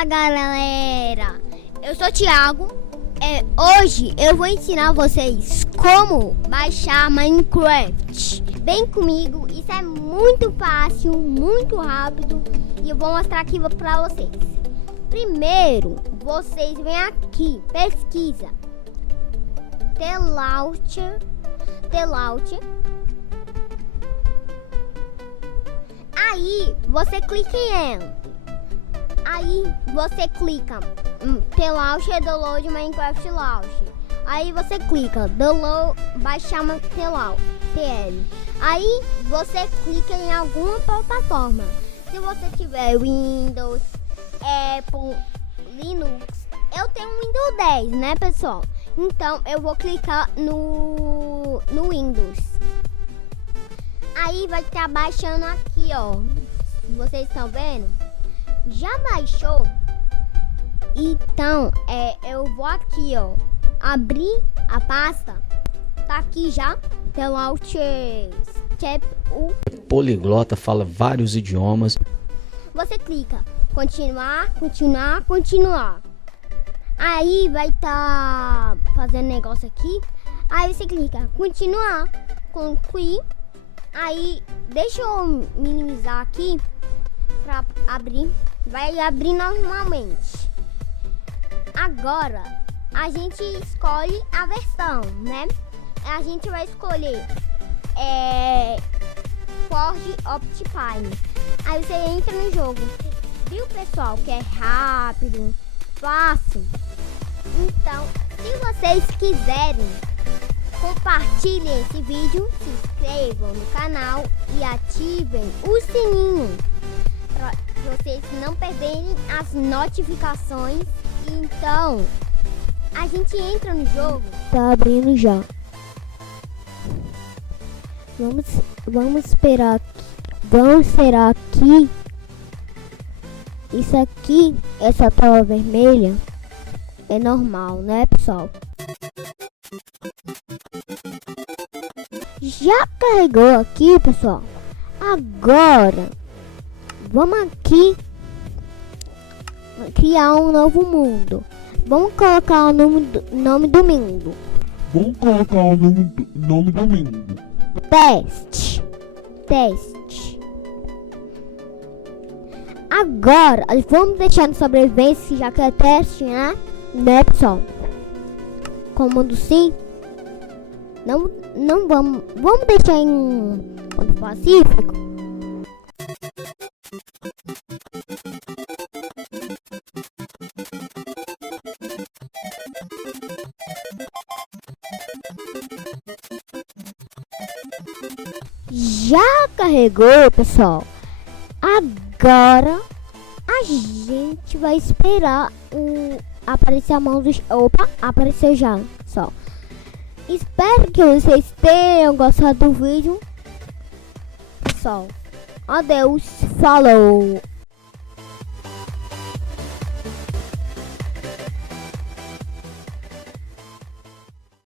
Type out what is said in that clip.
Fala galera, eu sou o Thiago. Hoje eu vou ensinar vocês como baixar Minecraft. Vem comigo, isso é muito fácil, muito rápido e eu vou mostrar aqui pra vocês. Primeiro, vocês vêm aqui, pesquisa The Launcher. Aí você clica em Enter. Aí você clica The Launcher Download Minecraft Launcher. Aí você clica Download baixar TL. Aí você clica em alguma plataforma. Se você tiver Windows, Apple, Linux, eu tenho Windows 10, né, pessoal? Então eu vou clicar no Windows. Aí vai estar baixando aqui, ó. Vocês estão vendo? Já baixou? Então, eu vou aqui, ó, abrir a pasta. Tá aqui já. The Launcher Step 1. Poliglota, fala vários idiomas. Você clica continuar. Aí vai estar fazendo negócio aqui. Aí você clica continuar, concluir. Aí deixa eu minimizar aqui pra abrir. Vai abrir normalmente. Agora a gente escolhe a versão, né? A gente vai escolher Forge Optifine. Aí você entra no jogo. Viu, pessoal, que é rápido, fácil? Então, se vocês quiserem, compartilhem esse vídeo, se inscrevam no canal e ativem o sininho para vocês não perderem as notificações. Então, a gente entra no jogo. Tá abrindo já. Vamos esperar aqui. Vamos esperar aqui. Isso aqui, essa tela vermelha, é normal, né, pessoal? Já carregou aqui, pessoal. Agora, vamos aqui criar um novo mundo. Vamos colocar o nome do mundo. Teste. Agora, vamos deixar no sobrevivência, já que é teste, né, pessoal? Comando sim. Não vamos deixar em modo pacífico. Já carregou, pessoal. Agora a gente vai esperar aparecer a mão dos... Opa, apareceu já, pessoal. Espero que vocês tenham gostado do vídeo. Pessoal, adeus, falou!